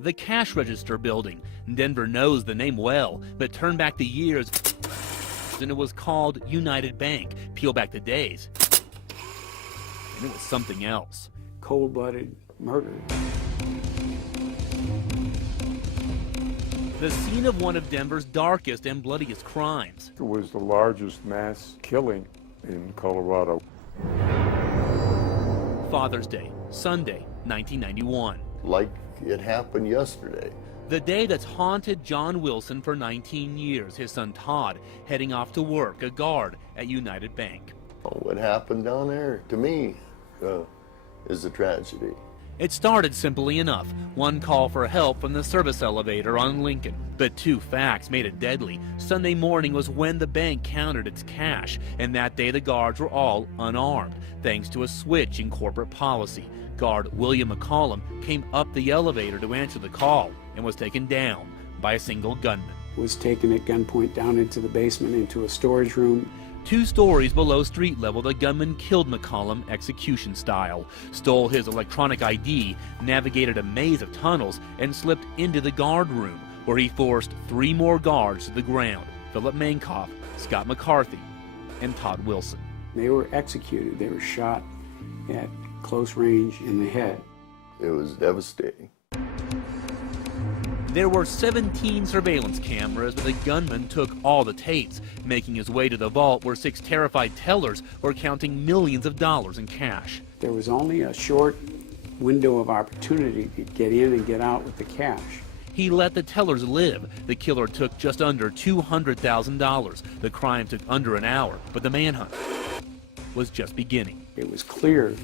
The cash register building. Denver knows the name well, but turn back the years and it was called United Bank. Peel back the days and it was something else. Cold-blooded murder. The scene of one of Denver's darkest and bloodiest crimes. It was the largest mass killing in Colorado. Father's Day, Sunday, 1991. Like it happened yesterday. The day that's haunted John Wilson for 19 years, his son Todd heading off to work, a guard at United Bank. What happened down there, to me, is a tragedy. It started simply enough. One call for help from the service elevator on Lincoln. But two facts made it deadly. Sunday morning was when the bank counted its cash, and that day the guards were all unarmed, thanks to a switch in corporate policy. Guard William McCollum came up the elevator to answer the call and was taken down by a single gunman. Was taken at gunpoint down into the basement, into a storage room. 2 stories below street level, the gunman killed McCollum execution style, stole his electronic ID, navigated a maze of tunnels, and slipped into the guard room, where he forced 3 more guards to the ground: Philip Mankoff, Scott McCarthy, and Todd Wilson. They were executed. They were shot at close range in the head. It was devastating. There were 17 surveillance cameras, but the gunman took all the tapes, making his way to the vault where 6 terrified tellers were counting millions of dollars in cash. There was only a short window of opportunity to get in and get out with the cash. He let the tellers live. The killer took just under $200,000. The crime took under an hour, but the manhunt was just beginning. It was clear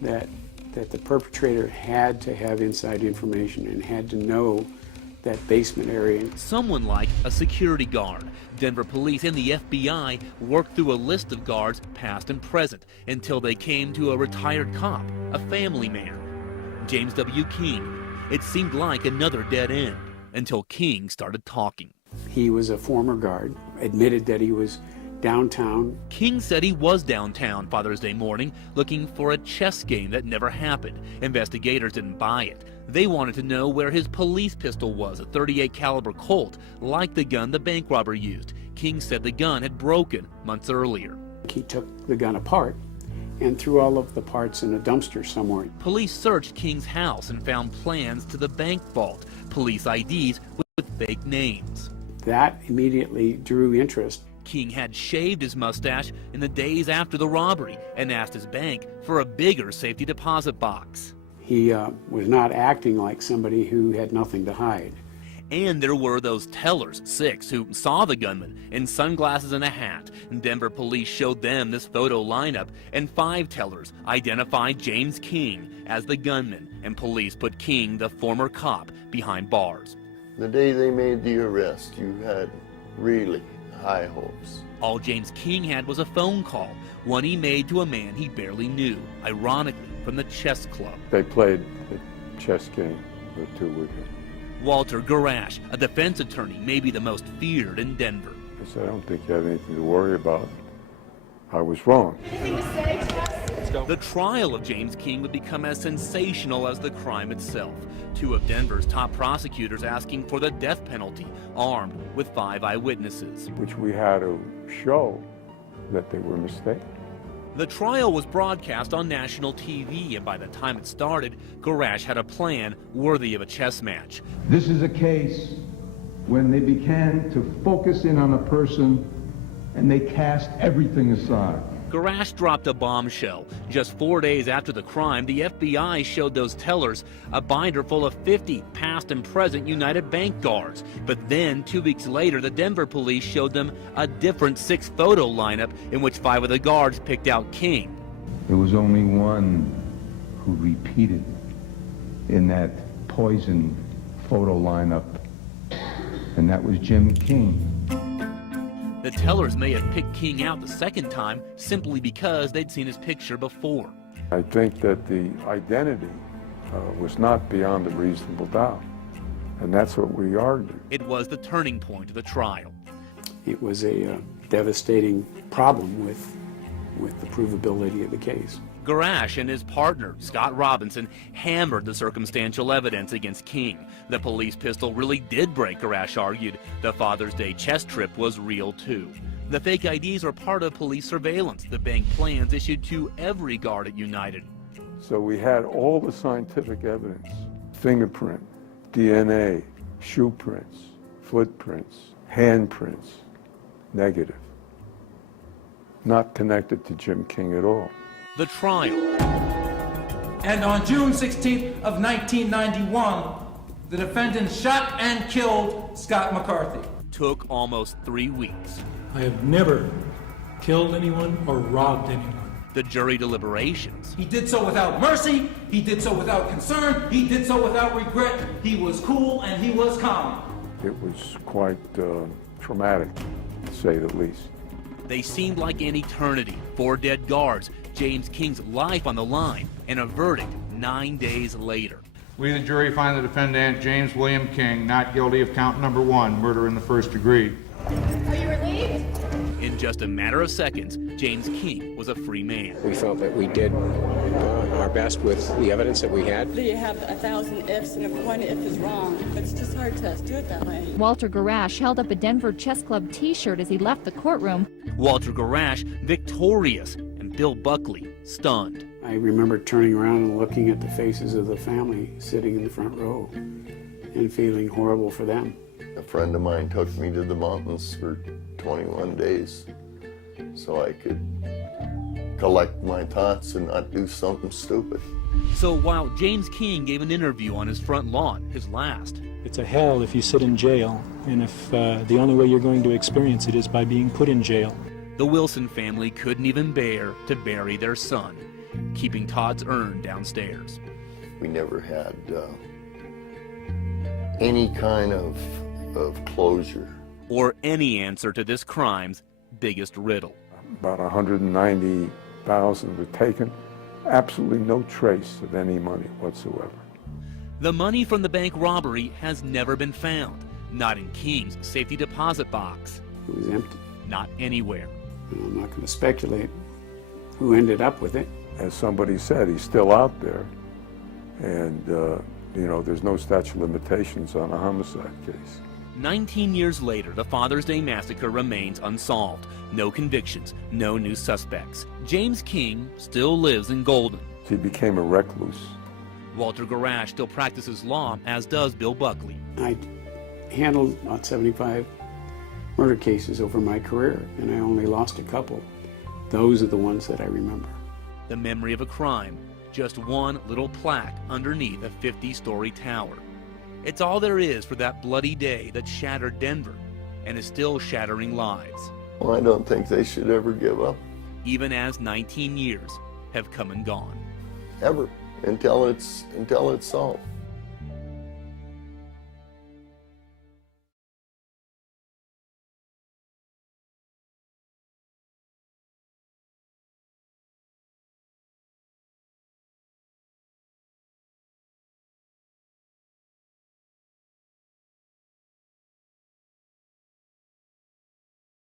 that the perpetrator had to have inside information and had to know that basement area. Someone like a security guard. Denver police and the FBI worked through a list of guards, past and present, until they came to a retired cop, a family man, James W. King. It seemed like another dead end until King started talking. He was a former guard, admitted that he was downtown. King said he was downtown Father's Day morning looking for a chess game that never happened. Investigators didn't buy it. They wanted to know where his police pistol was, a .38 caliber Colt, like the gun the bank robber used. King said the gun had broken months earlier. He took the gun apart and threw all of the parts in a dumpster somewhere. Police searched King's house and found plans to the bank vault, police IDs with fake names. That immediately drew interest. King had shaved his mustache in the days after the robbery and asked his bank for a bigger safety deposit box. He was not acting like somebody who had nothing to hide. And there were those tellers, 6, who saw the gunman in sunglasses and a hat. Denver police showed them this photo lineup, and 5 tellers identified James King as the gunman, and police put King, the former cop, behind bars. The day they made the arrest, you had really high hopes. All James King had was a phone call, one he made to a man he barely knew, ironically from the chess club. They played a chess game or 2 with him. Walter Garash, a defense attorney, maybe the most feared in Denver. I said, I don't think you have anything to worry about. I was wrong. The trial of James King would become as sensational as the crime itself. 2 of Denver's top prosecutors asking for the death penalty, armed with 5 eyewitnesses. Which we had to show that they were mistaken. The trial was broadcast on national TV, and by the time it started, Garash had a plan worthy of a chess match. This is a case when they began to focus in on a person and they cast everything aside. Garash dropped a bombshell. Just 4 days after the crime, the FBI showed those tellers a binder full of 50 past and present United Bank guards. But then, 2 weeks later, the Denver police showed them a different 6-photo lineup in which 5 of the guards picked out King. There was only one who repeated in that poison photo lineup, and that was Jim King. The tellers may have picked King out the second time simply because they'd seen his picture before. I think that the identity was not beyond a reasonable doubt, and that's what we argued. It was the turning point of the trial. It was a devastating problem with the provability of the case. Garash and his partner, Scott Robinson, hammered the circumstantial evidence against King. The police pistol really did break, Garash argued. The Father's Day chess trip was real too. The fake IDs were part of police surveillance, the bank plans issued to every guard at United. So we had all the scientific evidence, fingerprint, DNA, shoe prints, footprints, handprints, negative. Not connected to Jim King at all. The trial. And on June 16th of 1991, the defendant shot and killed Scott McCarthy. Took almost 3 weeks. I have never killed anyone or robbed anyone. The jury deliberations. He did so without mercy, he did so without concern, he did so without regret. He was cool and he was calm. It was quite traumatic, to say the least. They seemed like an eternity. 4 dead guards, James King's life on the line, and a verdict 9 days later. We, the jury, find the defendant, James William King, not guilty of count number 1, murder in the first degree. Are you relieved? In just a matter of seconds, James King was a free man. We felt that we did our best with the evidence that we had. You have 1,000 ifs, and if one if is wrong, it's just hard to do it that way. Walter Garash held up a Denver Chess Club t-shirt as he left the courtroom. Walter Garash victorious, and Bill Buckley stunned. I remember turning around and looking at the faces of the family sitting in the front row and feeling horrible for them. A friend of mine took me to the mountains for 21 days so I could collect my thoughts and not do something stupid. So while James King gave an interview on his front lawn, his last, It's a hell if you sit in jail, and if the only way you're going to experience it is by being put in jail. the Wilson family couldn't even bear to bury their son, keeping Todd's urn downstairs. We never had any kind of closure. Or any answer to this crime's biggest riddle. About 190,000 were taken. Absolutely no trace of any money whatsoever. The money from the bank robbery has never been found. Not in King's safety deposit box. It was empty. Not anywhere. I'm not going to speculate who ended up with it. As somebody said, he's still out there. And, you know, there's no statute of limitations on a homicide case. 19 years later, the Father's Day Massacre remains unsolved. No convictions, no new suspects. James King still lives in Golden. He became a recluse. Walter Garash still practices law, as does Bill Buckley. I handled about 75 murder cases over my career, and I only lost a couple. Those are the ones that I remember. The memory of a crime, just one little plaque underneath a 50-story tower. It's all there is for that bloody day that shattered Denver and is still shattering lives. Well, I don't think they should ever give up. Even as 19 years have come and gone. Ever. Until it's solved.